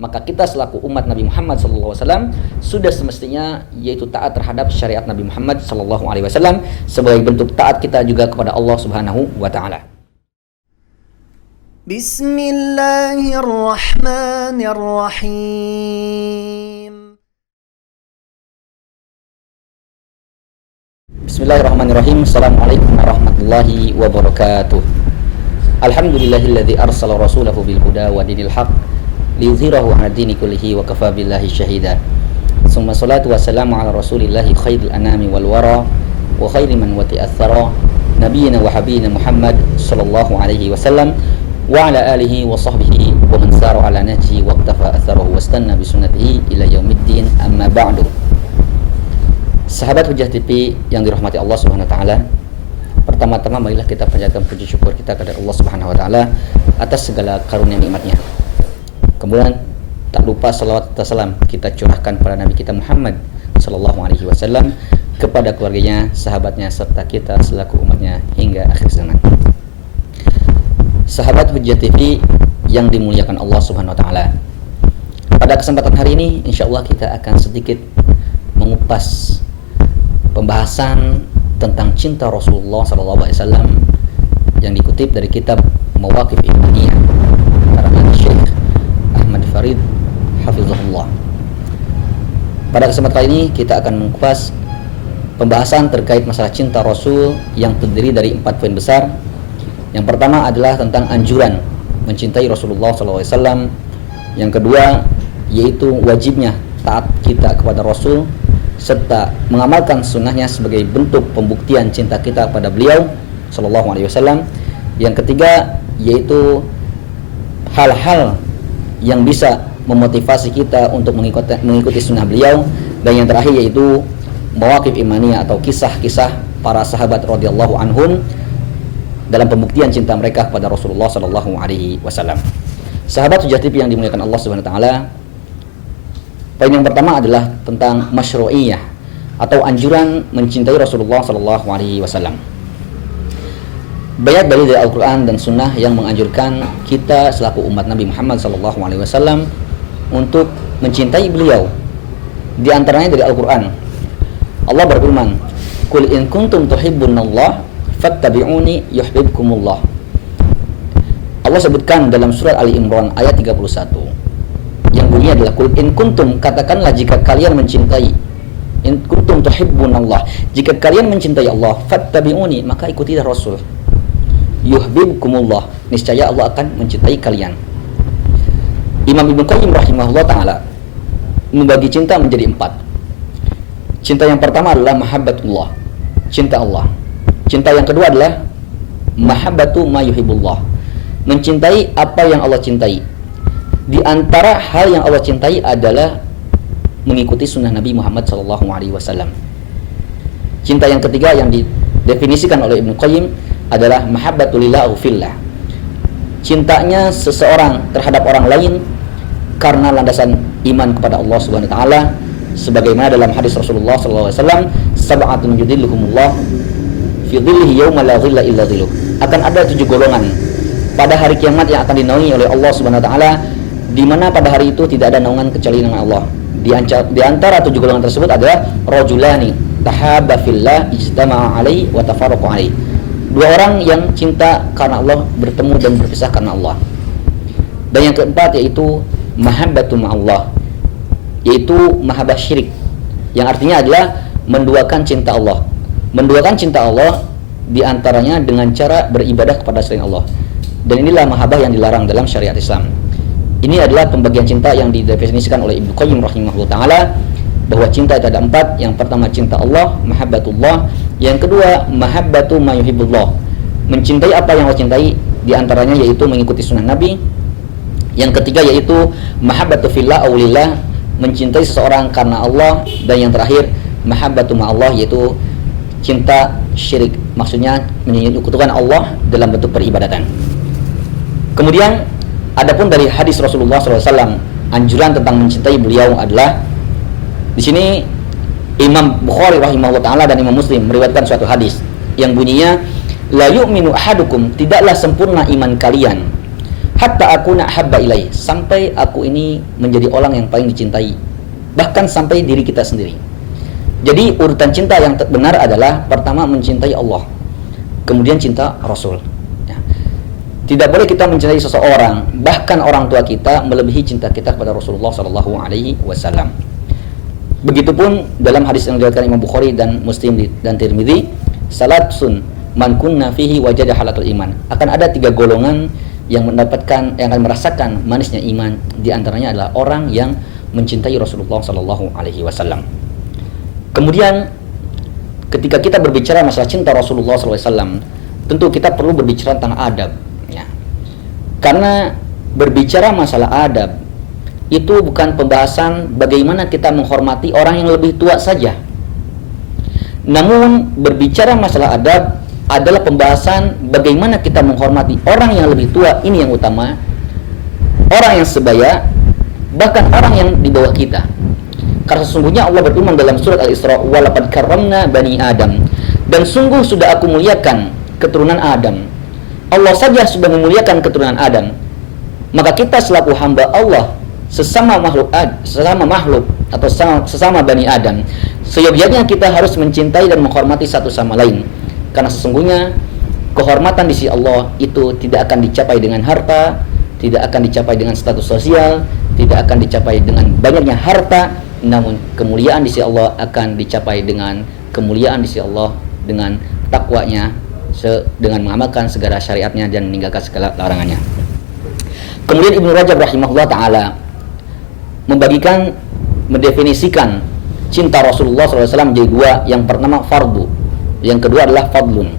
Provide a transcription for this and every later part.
maka kita selaku umat Nabi Muhammad SAW sudah semestinya yaitu taat terhadap syariat Nabi Muhammad SAW sebagai bentuk taat kita juga kepada Allah Subhanahu wa taala. Bismillahirrahmanirrahim. Bismillahirrahmanirrahim. Assalamualaikum warahmatullahi wabarakatuh. Alhamdulillahilladzi arsala rasulahu bil huda wa dinil haqq liyudhhirahu 'ala dini kullihi wa kafaa billahi syahida. Summa salatu wassalamu ala rasulillahi khairil anami wal wara wa khairi man wati'a athara nabiyyina wa habibina Muhammad sallallahu alaihi wasallam wa ala alihi wa sahbihi wa man sara ala nahjihi wa iqtafa atharahu wastanna bi sunnatihi ila yaumiddin, amma ba'du. Sahabat Hujjah TV yang dirahmati Allah Subhanahu wa taala, pertama-tama marilah kita panjatkan puji syukur kita kepada Allah Subhanahu wa taala atas segala karunia nikmatnya. Kemudian tak lupa salawat dan salam kita curahkan pada Nabi kita Muhammad sallallahu alaihi wasallam, kepada keluarganya, sahabatnya serta kita selaku umatnya hingga akhir zaman. Sahabat Hujjah TV yang dimuliakan Allah Subhanahu wa taala, pada kesempatan hari ini insyaallah kita akan sedikit mengupas pembahasan tentang cinta Rasulullah sallallahu alaihi wasallam yang dikutip dari kitab Mawaqif Imaniyah karangan Syekh Ahmad Farid hafizahullah. Pada kesempatan ini kita akan mengupas pembahasan terkait masalah cinta Rasul yang terdiri dari 4 poin besar. Yang pertama adalah tentang anjuran mencintai Rasulullah SAW. Yang kedua yaitu wajibnya taat kita kepada Rasul serta mengamalkan sunnahnya sebagai bentuk pembuktian cinta kita pada beliau Sallallahu Alaihi Wasallam. Yang ketiga yaitu hal-hal yang bisa memotivasi kita untuk mengikuti sunnah beliau. Dan yang terakhir yaitu mawaqif imaniyah atau kisah-kisah para sahabat radhiyallahu anhum dalam pembuktian cinta mereka kepada Rasulullah Sallallahu Alaihi Wasallam. Sahabat Hujjah TV yang dimuliakan Allah Subhanahu wa taala, poin yang pertama adalah tentang masyru'iyah atau anjuran mencintai Rasulullah Sallallahu Alaihi Wasallam. Banyak dalil dari Al-Quran dan Sunnah yang menganjurkan kita selaku umat Nabi Muhammad Sallallahu Alaihi Wasallam untuk mencintai beliau. Di antaranya dari Al-Quran, Allah berfirman, "Qul in kuntum tuhibbunallah fattabi'uni yuhibbukumullah." Allah sebutkan dalam surat Ali Imran ayat 31 yang bunyinya adalah, "Qul in kuntum," katakanlah jika kalian mencintai, in kuntum tuhibbunallah, jika kalian mencintai Allah, fattabi'uni, maka ikutilah Rasul, yuhibbukumullah, niscaya Allah akan mencintai kalian. Imam Ibnu Qayyim rahimahullah taala membagi cinta menjadi 4. Cinta yang pertama adalah mahabbatullah, cinta Allah. Cinta yang kedua adalah mahabbatu ma yuhibbullah, mencintai apa yang Allah cintai. Di antara hal yang Allah cintai adalah mengikuti sunnah Nabi Muhammad SAW. Cinta yang ketiga yang didefinisikan oleh Ibnu Qayyim adalah mahabbatulillah fillah, cintanya seseorang terhadap orang lain karena landasan iman kepada Allah Subhanahu wa taala, sebagaimana dalam hadis Rasulullah SAW, "Sab'atun yudhilluhumullah fi dhillihi yauma la dhilla illa dhilluh." Akan ada 7 golongan pada hari kiamat yang akan dinaungi oleh Allah Subhanahu wa taala, di mana pada hari itu tidak ada naungan kecuali naungan Allah. Di antara 7 golongan tersebut adalah rajulani tahabba fillah ijtama'a alaihi wa tafarraqa alaihi. 2 orang yang cinta karena Allah bertemu dan berpisah karena Allah. Dan yang keempat yaitu mahabbatu ma'allah, yaitu mahabbah syirik, yang artinya adalah menduakan cinta Allah. Menduakan cinta Allah diantaranya dengan cara beribadah kepada selain Allah. Dan inilah mahabbah yang dilarang dalam syariat Islam. Ini adalah pembagian cinta yang didefinisikan oleh Ibnu Qayyim rahimahullah taala, bahwa cinta itu ada 4. Yang pertama cinta Allah, mahabbatullah. Yang kedua mahabbatu ma yuhibbullah, mencintai apa yang Allah cintai, diantaranya yaitu mengikuti sunnah Nabi. Yang ketiga yaitu mahabbatu fillah aulillah, mencintai seseorang karena Allah. Dan yang terakhir mahabbatu ma'allah, yaitu cinta syirik, maksudnya menyekutukan Allah dalam bentuk peribadatan. Kemudian adapun dari hadis Rasulullah SAW, anjuran tentang mencintai beliau adalah, di sini Imam Bukhari rahimahullah taala dan Imam Muslim meriwayatkan suatu hadis yang bunyinya, la yu'minu ahadukum, tidaklah sempurna iman kalian, hatta akuna habba ilaih, sampai aku ini menjadi orang yang paling dicintai, bahkan sampai diri kita sendiri. Jadi urutan cinta yang benar adalah pertama mencintai Allah, kemudian cinta Rasul. Ya. Tidak boleh kita mencintai seseorang, bahkan orang tua kita, melebihi cinta kita kepada Rasulullah Shallallahu Alaihi Wasallam. Begitupun dalam hadis yang diriwayatkan Imam Bukhari dan Muslim dan Tirmidzi, salatsun man kunna fihi wajada halatul iman. Akan ada 3 golongan yang mendapatkan, yang akan merasakan manisnya iman. Di antaranya adalah orang yang mencintai Rasulullah Shallallahu Alaihi Wasallam. Kemudian ketika kita berbicara masalah cinta Rasulullah SAW, tentu kita perlu berbicara tentang adab, ya. Karena berbicara masalah adab itu bukan pembahasan bagaimana kita menghormati orang yang lebih tua saja. Namun berbicara masalah adab adalah pembahasan bagaimana kita menghormati orang yang lebih tua, ini yang utama, orang yang sebaya, bahkan orang yang di bawah kita. Karena sesungguhnya Allah berfirman dalam surat Al-Isra, "Walaqad karramna bani Adam." Dan sungguh sudah aku muliakan keturunan Adam. Allah saja sudah memuliakan keturunan Adam. Maka kita selaku hamba Allah, sesama makhluk atau sesama bani Adam, seyogyanya kita harus mencintai dan menghormati satu sama lain. Karena sesungguhnya kehormatan di sisi Allah itu tidak akan dicapai dengan harta, tidak akan dicapai dengan status sosial, tidak akan dicapai dengan banyaknya harta, namun kemuliaan di sisi Allah akan dicapai dengan kemuliaan di sisi Allah dengan takwanya, dengan mengamalkan segala syariatnya dan meninggalkan segala larangannya. Kemudian Ibnu Rajab rahimahullah ta'ala mendefinisikan cinta Rasulullah SAW menjadi 2. Yang pertama fardu, yang kedua adalah fadlun.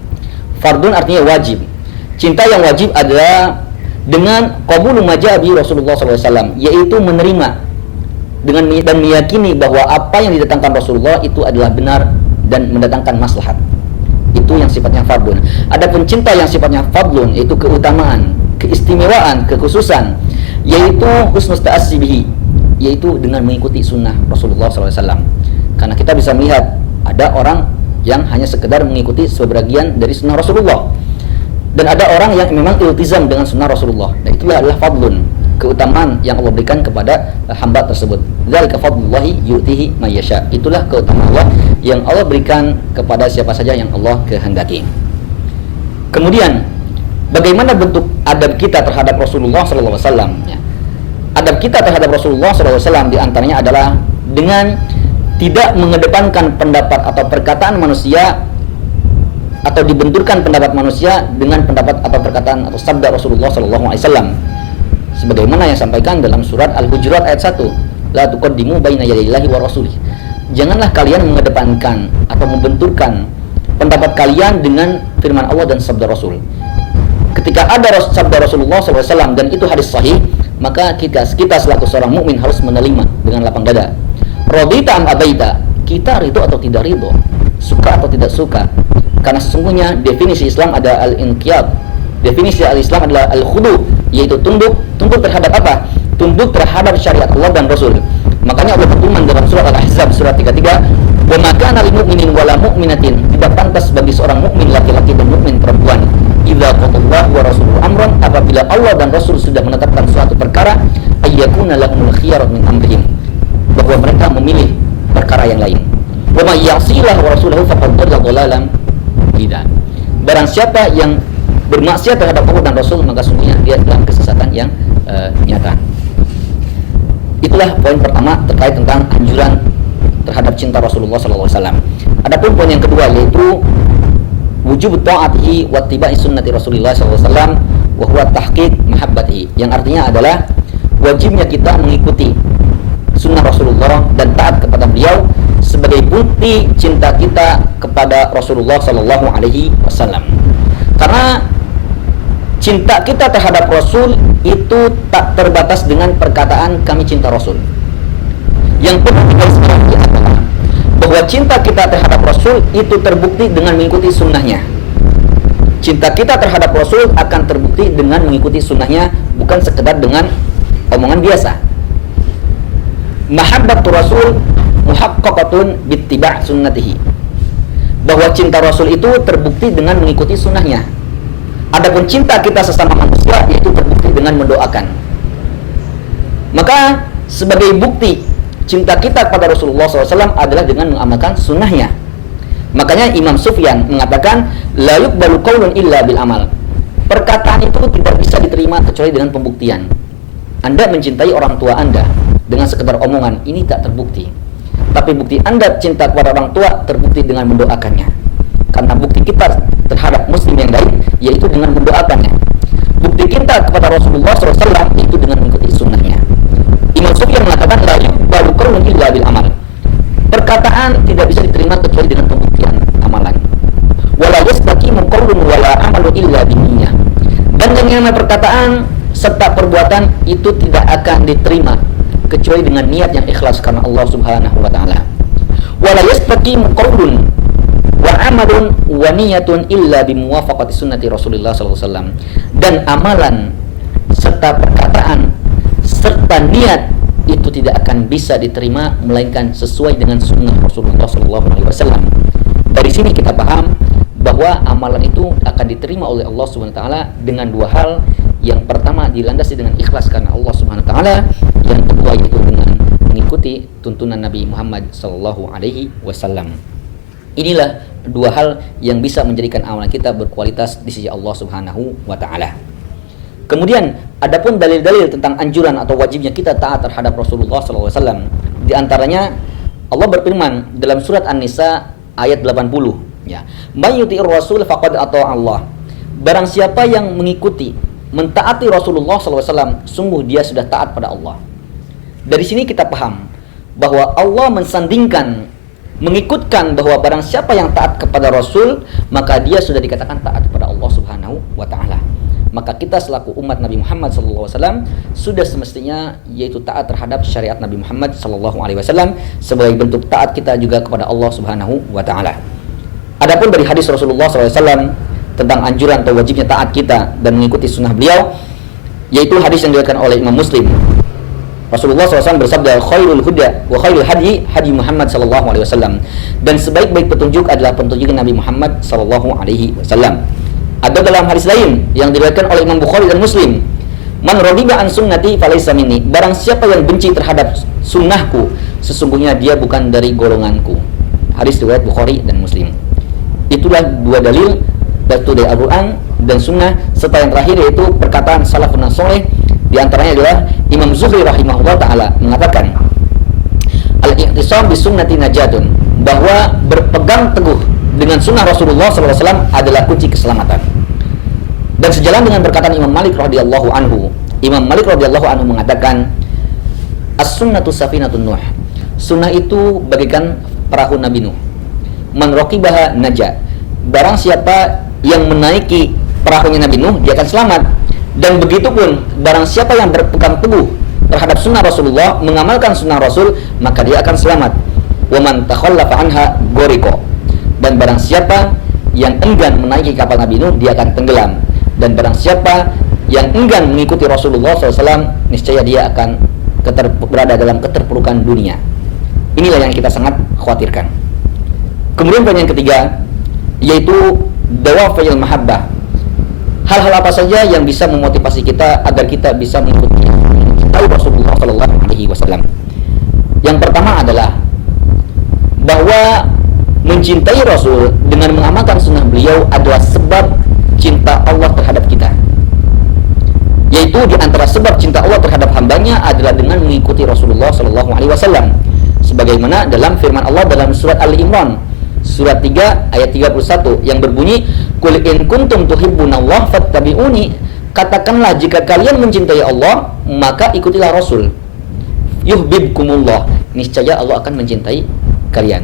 Fardun artinya wajib. Cinta yang wajib adalah dengan qabulu majabi Rasulullah SAW, yaitu menerima dengan dan meyakini bahwa apa yang didatangkan Rasulullah itu adalah benar dan mendatangkan maslahat. Itu yang sifatnya fardun. Adapun cinta yang sifatnya fadlun, yaitu keutamaan, keistimewaan, kekhususan, yaitu husnul ta'assi bihi, yaitu dengan mengikuti sunnah Rasulullah SAW. Karena kita bisa melihat ada orang yang hanya sekedar mengikuti sebagian dari sunnah Rasulullah, dan ada orang yang memang iltizam dengan sunnah Rasulullah, dan itulah adalah fadlun, keutamaan yang Allah berikan kepada hamba tersebut. Dzalika fadlullahi yu'tihi may yasha. Itulah keutamaan Allah yang Allah berikan kepada siapa saja yang Allah kehendaki. Kemudian bagaimana bentuk adab kita terhadap Rasulullah SAW? Ya. Adab kita terhadap Rasulullah SAW diantaranya adalah dengan tidak mengedepankan pendapat atau perkataan manusia, atau dibenturkan pendapat manusia dengan pendapat atau perkataan atau sabda Rasulullah SAW. Sebagaimana yang sampaikan dalam surat Al-Hujurat ayat 1, la tuqaddimu baina yadayillahi wa rasulih. Janganlah kalian mengedepankan atau membenturkan pendapat kalian dengan firman Allah dan sabda Rasul. Ketika ada sabda Rasulullah SAW dan itu hadis sahih, maka kita selaku seorang mukmin harus menerima dengan lapang dada. Radita am abaita, kita ridho atau tidak ridho, suka atau tidak suka. Karena sesungguhnya definisi Islam ada al-inqiyad. Definisi al-Islam adalah al-khudu, yaitu tunduk terhadap apa? Tunduk terhadap syariat Allah dan Rasul. Makanya Allah berfirman dalam surat Al-Ahzab surat 33, "Wa ma kana lil mu'minin wala mu'minatin." Tidak pantas bagi seorang mukmin laki-laki dan mukmin perempuan, idza qadallahu wa rasuluhu amran, apabila Allah dan Rasul sudah menetapkan suatu perkara, ayyakuna lahumul khiyaratu min amrihim, bahwa mereka memilih perkara yang lain. Wa may ya'sillah wa rasulahu faqad dhalla dhalalan ba'ida. Barang siapa yang bermaksiat terhadap Allah dan Rasul, maka sungguhnya dia dalam kesesatan yang nyata. Itulah poin pertama terkait tentang anjuran terhadap cinta Rasulullah SAW. Adapun poin yang kedua, yaitu wujub ta'atihi wa ittiba'i sunnati Rasulullah SAW wa huwa tahqiq mahabbatihi, yang artinya adalah wajibnya kita mengikuti sunnah Rasulullah dan taat kepada beliau sebagai bukti cinta kita kepada Rasulullah SAW. Karena cinta kita terhadap Rasul itu tak terbatas dengan perkataan kami cinta Rasul. Yang perlu digarisbawahi adalah bahwa cinta kita terhadap Rasul itu terbukti dengan mengikuti sunnahnya. Cinta kita terhadap Rasul akan terbukti dengan mengikuti sunnahnya, bukan sekedar dengan omongan biasa. Mahabbatu Rasul muhaqqaqatun bittiba' sunnatihi, bahwa cinta Rasul itu terbukti dengan mengikuti sunnahnya. Adapun cinta kita sesama manusia yaitu terbukti dengan mendoakan. Maka sebagai bukti cinta kita kepada Rasulullah SAW adalah dengan mengamalkan sunnahnya. Makanya Imam Sufyan mengatakan la yuqbalu qaulun illa bil amal. Perkataan itu tidak bisa diterima kecuali dengan pembuktian. Anda mencintai orang tua Anda dengan sekedar omongan, ini tak terbukti. Tapi bukti Anda cinta kepada orang tua terbukti dengan mendoakannya. Karena bukti kita terhadap muslim yang lain yaitu dengan mendoakannya. Bukti kita kepada Rasulullah SAW yaitu dengan mengikuti sunnahnya. Imam Sufyan mengatakan la yuqbalu qaulun illa bil amal. Perkataan tidak bisa diterima kecuali dengan pembuktian amalan. Wala yastaqimu qaulun wala amalu illa binniyah. Dan dengan perkataan serta perbuatan itu tidak akan diterima kecuali dengan niat yang ikhlas karena Allah Subhanahu wa taala. Wala yastaqimu qaulun wa amalun wa niyatun illa bimuwafaqati sunnati Rasulullah sallallahu alaihi wasallam. Dan amalan serta perkataan serta niat itu tidak akan bisa diterima melainkan sesuai dengan sunnah Rasulullah sallallahu alaihi wasallam. Dari sini kita paham bahwa amalan itu akan diterima oleh Allah Subhanahu wa taala dengan dua hal. Yang pertama dilandasi dengan ikhlas karena Allah Subhanahu wa taala, yang kedua yaitu dengan mengikuti tuntunan Nabi Muhammad sallallahu alaihi wasallam. Inilah dua hal yang bisa menjadikan amalan kita berkualitas di sisi Allah Subhanahu wa taala. Kemudian adapun dalil-dalil tentang anjuran atau wajibnya kita taat terhadap Rasulullah sallallahu alaihi wasallam, di antaranya Allah berfirman dalam surat An-Nisa ayat 80, ya. May yuti'ir rasul faqad ata'a Allah. Barang siapa yang mengikuti, mentaati Rasulullah sallallahu alaihi wasallam, sungguh dia sudah taat pada Allah. Dari sini kita paham bahwa Allah mensandingkan, mengikutkan bahwa barang siapa yang taat kepada Rasul, maka dia sudah dikatakan taat kepada Allah Subhanahu wa taala. Maka kita selaku umat Nabi Muhammad sallallahu alaihi wasallam sudah semestinya yaitu taat terhadap syariat Nabi Muhammad sallallahu alaihi wasallam sebagai bentuk taat kita juga kepada Allah Subhanahu wa taala. Adapun dari hadis Rasulullah sallallahu alaihi wasallam tentang anjuran atau wajibnya taat kita dan mengikuti sunnah beliau, yaitu hadis yang diriwayatkan oleh Imam Muslim. Rasulullah SAW bersabda, khairul huda wa khairul hadi hadi Muhammad sallallahu alaihi wasallam. Dan sebaik-baik petunjuk adalah petunjuk Nabi Muhammad sallallahu alaihi wasallam. Ada dalam hadis lain yang diriwayatkan oleh Imam Bukhari dan Muslim, man radiba an sunnati falaysa minni. Barang siapa yang benci terhadap sunnahku, sesungguhnya dia bukan dari golonganku. Hadis riwayat Bukhari dan Muslim. Itulah dua dalil dari Al-Quran dan Sunnah, serta yang terakhir yaitu perkataan salafun saleh. Di antaranya adalah Imam Zuhri rahimahullah taala mengatakan, al-i'tisam bi sunnati najatun, bahwa berpegang teguh dengan sunnah Rasulullah SAW adalah kunci keselamatan. Dan sejalan dengan perkataan Imam Malik radhiyallahu anhu, Imam Malik radhiyallahu anhu mengatakan, as-sunnatu safinatun Nuh. Sunnah itu bagaikan perahu Nabi Nuh. Man raqibaha naja. Barang siapa yang menaiki perahunya Nabi Nuh, dia akan selamat. Dan begitu pun barang siapa yang berpegang teguh terhadap sunnah Rasulullah, mengamalkan sunnah Rasul, maka dia akan selamat. Wa man takhallafa anha ghariqa. Dan barang siapa yang enggan menaiki kapal Nabi Nuh, dia akan tenggelam. Dan barang siapa yang enggan mengikuti Rasulullah SAW, niscaya dia akan berada dalam keterpurukan dunia. Inilah yang kita sangat khawatirkan. Kemudian poin yang ketiga, yaitu dawafil mahabbah. Hal-hal apa saja yang bisa memotivasi kita agar kita bisa mengikuti Rasulullah sallallahu alaihi wasallam. Yang pertama adalah bahwa mencintai Rasul dengan mengamalkan sunnah beliau adalah sebab cinta Allah terhadap kita. Yaitu di antara sebab cinta Allah terhadap hambanya adalah dengan mengikuti Rasulullah sallallahu alaihi wasallam. Sebagaimana dalam firman Allah dalam surat Ali Imran surat 3 ayat 31 yang berbunyi, qul in kuntum tuhibbunallaha fattabi'uni. Katakanlah jika kalian mencintai Allah, maka ikutilah Rasul. Yuhibbukumullah. Niscaya Allah akan mencintai kalian.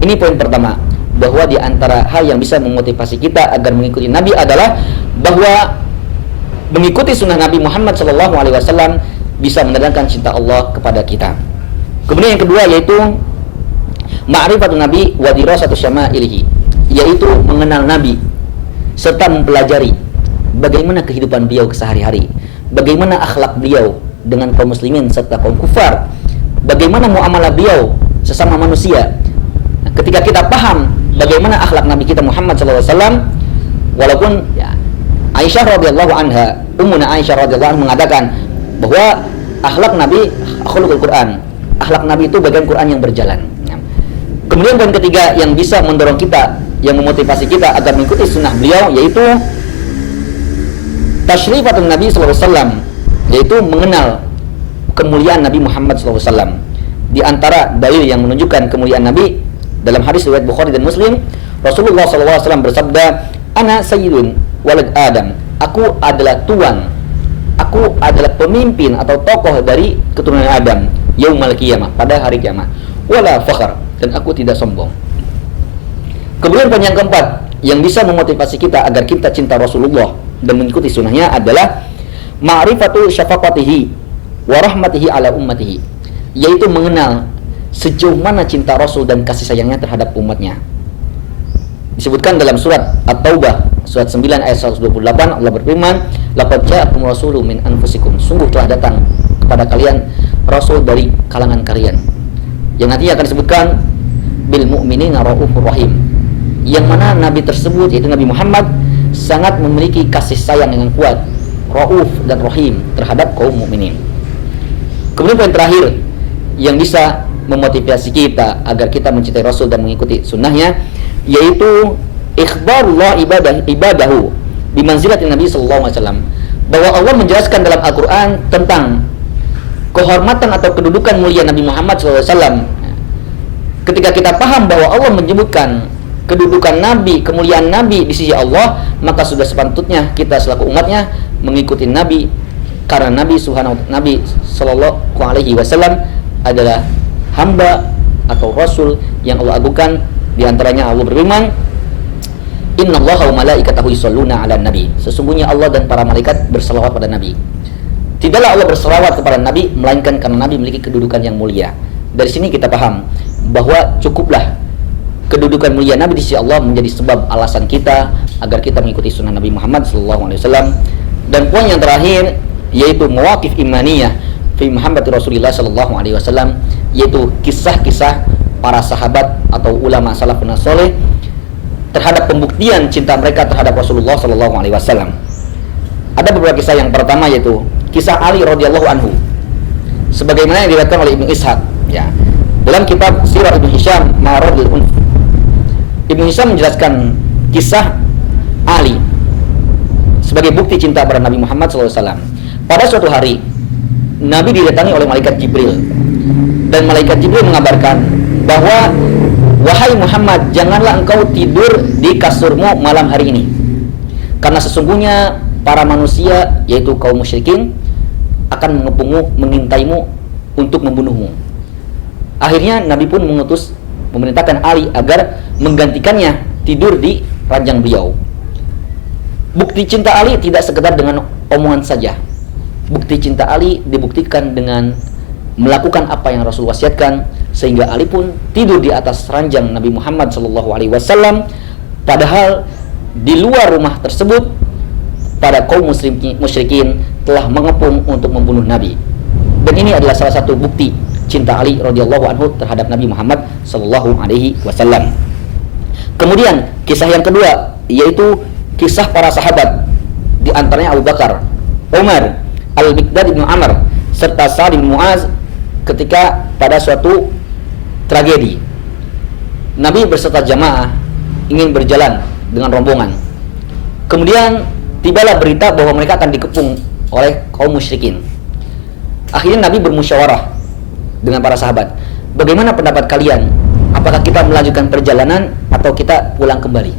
Ini poin pertama, bahwa di antara hal yang bisa memotivasi kita agar mengikuti Nabi adalah bahwa mengikuti sunnah Nabi Muhammad SAW bisa mendatangkan cinta Allah kepada kita. Kemudian yang kedua yaitu ma'rifatun Nabi wa dirasatu syama'ilihi, yaitu mengenal Nabi serta mempelajari bagaimana kehidupan beliau sehari-hari, bagaimana akhlak beliau dengan kaum muslimin serta kaum kufar, bagaimana muamalah beliau sesama manusia. Ketika kita paham bagaimana akhlak Nabi kita Muhammad SAW, walaupun ya, Aisyah radhiyallahu anha, Ummuna Aisyah radhiyallahu anha mengatakan bahwa akhlak Nabi khuluqul Quran. Akhlak Nabi itu bagian Quran yang berjalan. Kemudian poin ketiga yang bisa mendorong kita, yang memotivasi kita agar mengikuti sunnah beliau, yaitu tasyrifatun Nabi sallallahu alaihi wasallam, yaitu mengenal kemuliaan Nabi Muhammad sallallahu alaihi wasallam. Di antara dalil yang menunjukkan kemuliaan Nabi dalam hadis riwayat Bukhari dan Muslim, Rasulullah sallallahu alaihi wasallam bersabda, "Ana sayyidun walad Adam." Aku adalah tuan, aku adalah pemimpin atau tokoh dari keturunan Adam yaumal qiyamah, pada hari kiamat. Wala fakhr, dan aku tidak sombong. Kemudian poin yang keempat yang bisa memotivasi kita agar kita cinta Rasulullah dan mengikuti sunnahnya adalah ma'rifatu syafaqatihi wa rahmatihi ala ummatihi, yaitu mengenal sejauh mana cinta Rasul dan kasih sayangnya terhadap umatnya. Disebutkan dalam surat At-Taubah surat 9 ayat 128, Allah berfirman, "Laqad ja'akum rasulun min anfusikum." Sungguh telah datang kepada kalian rasul dari kalangan kalian. Yang nantinya akan disebutkan bil mu'minina raufur rahim. Yang mana nabi tersebut yaitu Nabi Muhammad sangat memiliki kasih sayang yang kuat, rauf dan rahim terhadap kaum mukminin. Kemudian poin terakhir yang bisa memotivasi kita agar kita mencintai Rasul dan mengikuti sunnahnya, yaitu ikhbarullah ibadahu bimanzilatin Nabi sallallahu alaihi wasallam, bahwa Allah menjelaskan dalam Al-Quran tentang kehormatan atau kedudukan mulia Nabi Muhammad sallallahu alaihi wasallam. Ketika kita paham bahwa Allah menyebutkan kedudukan Nabi, kemuliaan Nabi di sisi Allah, maka sudah sepatutnya kita selaku umatnya mengikuti Nabi, karena Nabi sallallahu alaihi wasallam adalah hamba atau rasul yang Allah agungkan. Di antaranya Allah berfirman, "Innallaha wa malaikatahu yusholluna 'alan nabi." Sesungguhnya Allah dan para malaikat berselawat pada Nabi. Tidaklah Allah berselawat kepada Nabi melainkan karena Nabi memiliki kedudukan yang mulia. Dari sini kita paham bahwa cukuplah kedudukan mulia Nabi di sisi Allah menjadi sebab alasan kita agar kita mengikuti sunnah Nabi Muhammad SAW. Dan poin yang terakhir yaitu mawaqif imaniyah fi Muhammad Rasulullah SAW, yaitu kisah-kisah para sahabat atau ulama salafun saleh terhadap pembuktian cinta mereka terhadap Rasulullah SAW. Ada beberapa kisah. Yang pertama yaitu kisah Ali radhiyallahu anhu, sebagaimana yang diriwayatkan oleh Ibnu Ishaq, ya, dalam kitab Sirah Ibnu Hisham Ma'radul Unf. Ibnu Hisham menjelaskan kisah Ali sebagai bukti cinta pada Nabi Muhammad SAW. Pada suatu hari Nabi didatangi oleh malaikat Jibril, dan malaikat Jibril mengabarkan bahwa, "Wahai Muhammad, janganlah engkau tidur di kasurmu malam hari ini, karena sesungguhnya para manusia yaitu kaum musyrikin akan mengepungmu, mengintaimu untuk membunuhmu." Akhirnya Nabi pun memerintahkan Ali agar menggantikannya tidur di ranjang beliau. Bukti cinta Ali tidak sekedar dengan omongan saja. Bukti cinta Ali dibuktikan dengan melakukan apa yang Rasul wasiatkan, sehingga Ali pun tidur di atas ranjang Nabi Muhammad SAW. Padahal di luar rumah tersebut para kaum musyrikin telah mengepung untuk membunuh Nabi. Dan ini adalah salah satu bukti cinta Ali radhiyallahu anhu terhadap Nabi Muhammad SAW. Kemudian kisah yang kedua yaitu kisah para sahabat, di antaranya Abu Bakar, Umar, Al-Miqdad bin Amr serta Sa'ad bin Mu'az ketika pada suatu tragedi Nabi berserta jamaah ingin berjalan dengan rombongan. Kemudian tibalah berita bahwa mereka akan dikepung oleh kaum musyrikin. Akhirnya Nabi bermusyawarah dengan para sahabat, "Bagaimana pendapat kalian? Apakah kita melanjutkan perjalanan atau kita pulang kembali?"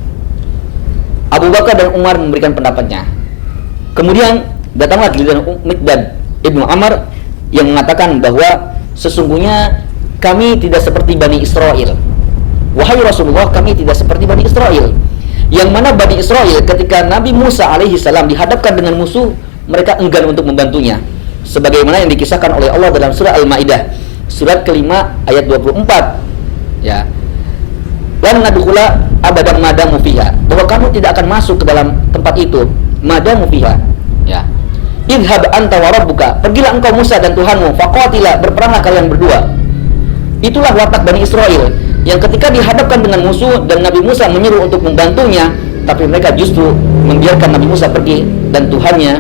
Abu Bakar dan Umar memberikan pendapatnya. Kemudian datanglah giliran Miqdad Ibnu Amr yang mengatakan bahwa sesungguhnya kami tidak seperti Bani Israel. Wahai Rasulullah, kami tidak seperti Bani Israel, yang mana Bani Israel ketika Nabi Musa alaihissalam dihadapkan dengan musuh, mereka enggan untuk membantunya, sebagaimana yang dikisahkan oleh Allah dalam surah Al-Maidah surat kelima ayat 24, ya, lan nadkhula abadan madamu fiha, bahwa kamu tidak akan masuk ke dalam tempat itu, madamu fiha, ya. Idhab anta wa rabbuka, pergilah engkau Musa dan Tuhanmu, faqatila, berperanglah kalian berdua. Itulah watak Bani Israel yang ketika dihadapkan dengan musuh dan Nabi Musa menyeru untuk membantunya, tapi mereka justru membiarkan Nabi Musa pergi dan Tuhannya,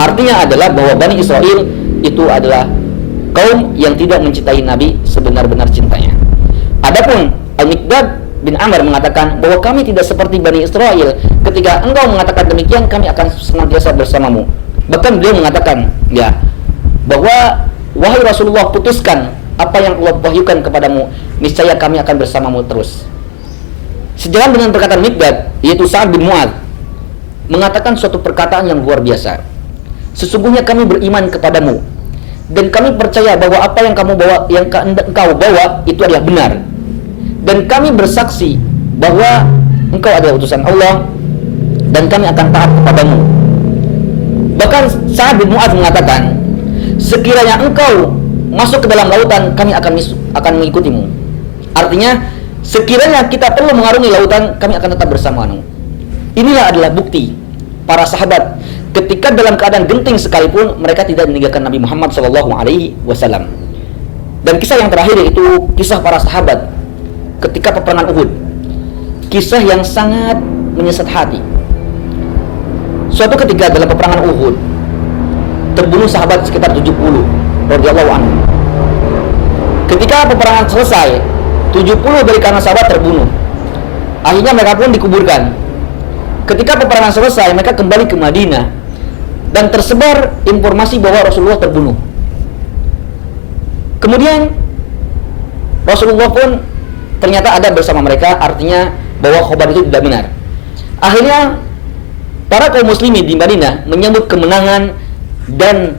artinya adalah bahwa Bani Israel itu adalah kaum yang tidak mencintai Nabi sebenar-benar cintanya. Adapun Al-Miqdad bin Amr mengatakan bahwa kami tidak seperti Bani Israel. Ketika engkau mengatakan demikian, kami akan senantiasa bersamamu. Bahkan beliau mengatakan bahwa wahai Rasulullah, putuskan apa yang Allah wahyukan kepadamu, niscaya kami akan bersamamu terus. Sejalan dengan perkataan Miqdad, yaitu Sa'ad bin Mu'adz mengatakan suatu perkataan yang luar biasa. Sesungguhnya kami beriman kepadamu dan kami percaya bahwa apa yang kamu bawa, yang engkau bawa itu adalah benar. Dan kami bersaksi bahwa engkau adalah utusan Allah dan kami akan taat kepadamu. Bahkan Sa'ad bin Mu'adz mengatakan, sekiranya engkau masuk ke dalam lautan, kami akan mengikutimu. Artinya, sekiranya kita perlu mengarungi lautan, kami akan tetap bersamamu. Inilah adalah bukti para sahabat ketika dalam keadaan genting sekalipun mereka tidak meninggalkan Nabi Muhammad SAW. Dan kisah yang terakhir yaitu kisah para sahabat ketika peperangan Uhud. Kisah yang sangat menyesat hati. Suatu ketika dalam peperangan Uhud terbunuh sahabat sekitar 70 radhiyallahu anhu. Ketika peperangan selesai, 70 dari kalangan sahabat terbunuh. Akhirnya mereka pun dikuburkan. Ketika peperangan selesai, mereka kembali ke Madinah dan tersebar informasi bahwa Rasulullah terbunuh. Kemudian Rasulullah pun ternyata ada bersama mereka, artinya bahwa khabar itu tidak benar. Akhirnya para kaum muslimin di Madinah menyambut kemenangan dan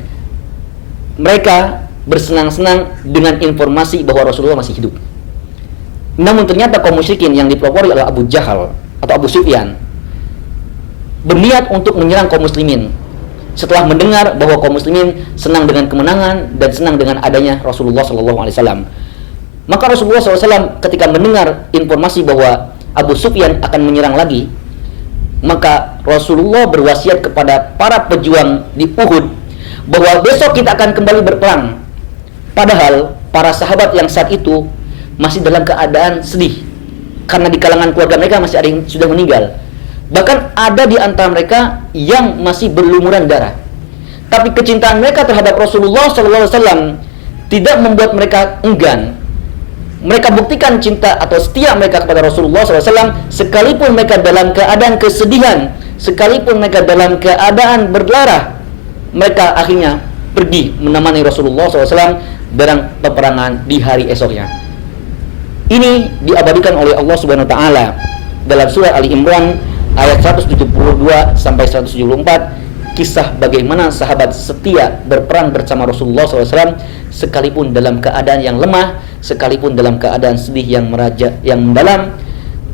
mereka bersenang-senang dengan informasi bahwa Rasulullah masih hidup. Namun ternyata kaum musyrikin yang dipelopori oleh Abu Jahal atau Abu Sufyan berniat untuk menyerang kaum muslimin setelah mendengar bahwa kaum muslimin senang dengan kemenangan dan senang dengan adanya Rasulullah SAW. Maka Rasulullah SAW ketika mendengar informasi bahwa Abu Sufyan akan menyerang lagi, maka Rasulullah berwasiat kepada para pejuang di Uhud bahwa besok kita akan kembali berperang. Padahal para sahabat yang saat itu masih dalam keadaan sedih karena di kalangan keluarga mereka masih ada yang sudah meninggal. Bahkan ada di antara mereka yang masih berlumuran darah. Tapi kecintaan mereka terhadap Rasulullah SAW tidak membuat mereka enggan. Mereka buktikan cinta atau setia mereka kepada Rasulullah SAW sekalipun mereka dalam keadaan kesedihan, sekalipun mereka dalam keadaan berdarah. Mereka akhirnya pergi menemani Rasulullah SAW dalam peperangan di hari esoknya. Ini diabadikan oleh Allah Subhanahu wa taala dalam surah Ali Imran ayat 172 sampai 174, kisah bagaimana sahabat setia berperang bersama Rasulullah SAW sekalipun dalam keadaan yang lemah, sekalipun dalam keadaan sedih yang mendalam,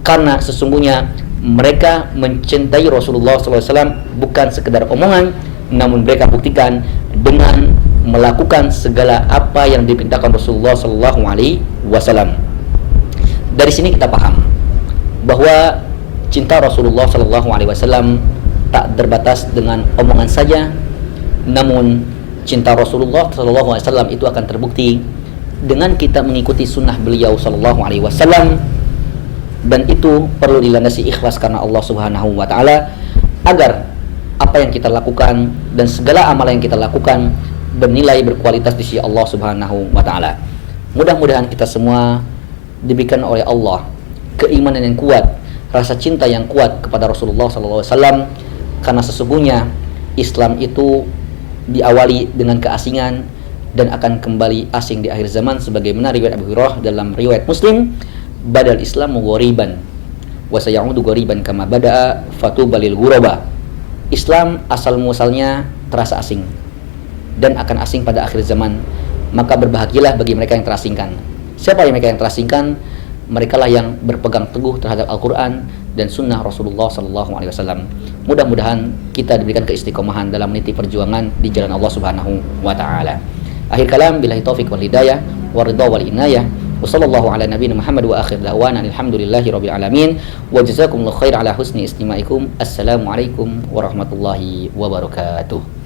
karena sesungguhnya mereka mencintai Rasulullah SAW bukan sekedar omongan, namun mereka buktikan dengan melakukan segala apa yang diperintahkan Rasulullah SAW. Dari sini kita paham bahwa cinta Rasulullah SAW tak terbatas dengan omongan saja, namun cinta Rasulullah SAW itu akan terbukti dengan kita mengikuti sunnah beliau SAW, dan itu perlu dilandasi ikhlas karena Allah Subhanahu wa taala, agar apa yang kita lakukan dan segala amalan yang kita lakukan bernilai berkualitas di sisi Allah Subhanahu wa taala. Mudah-mudahan kita semua diberikan oleh Allah keimanan yang kuat, rasa cinta yang kuat kepada Rasulullah SAW, karena sesungguhnya Islam itu diawali dengan keasingan dan akan kembali asing di akhir zaman, sebagaimana riwayat Abu Hurairah dalam riwayat Muslim, badal Islamu ghoriban wa sayaudu ghoriban kama bada'a fatuba lil ghuraba. Islam asal muasalnya terasa asing dan akan asing pada akhir zaman, maka berbahagialah bagi mereka yang terasingkan. Siapa yang mereka yang terasingkan? Mereka lah yang berpegang teguh terhadap Al-Quran dan Sunnah Rasulullah SAW. Mudah-mudahan kita diberikan keistiqomahan dalam meniti perjuangan di jalan Allah Subhanahu wa taala. Akhir kalam, billahi taufiq wal hidayah wa ridha wal inayah. Wa sallallahu ala nabiyina Muhammad wa akhir da'wana alhamdulillahi rabbil alamin. Wa jazakumullahu khair ala husni istimaikum. Assalamualaikum warahmatullahi wabarakatuh.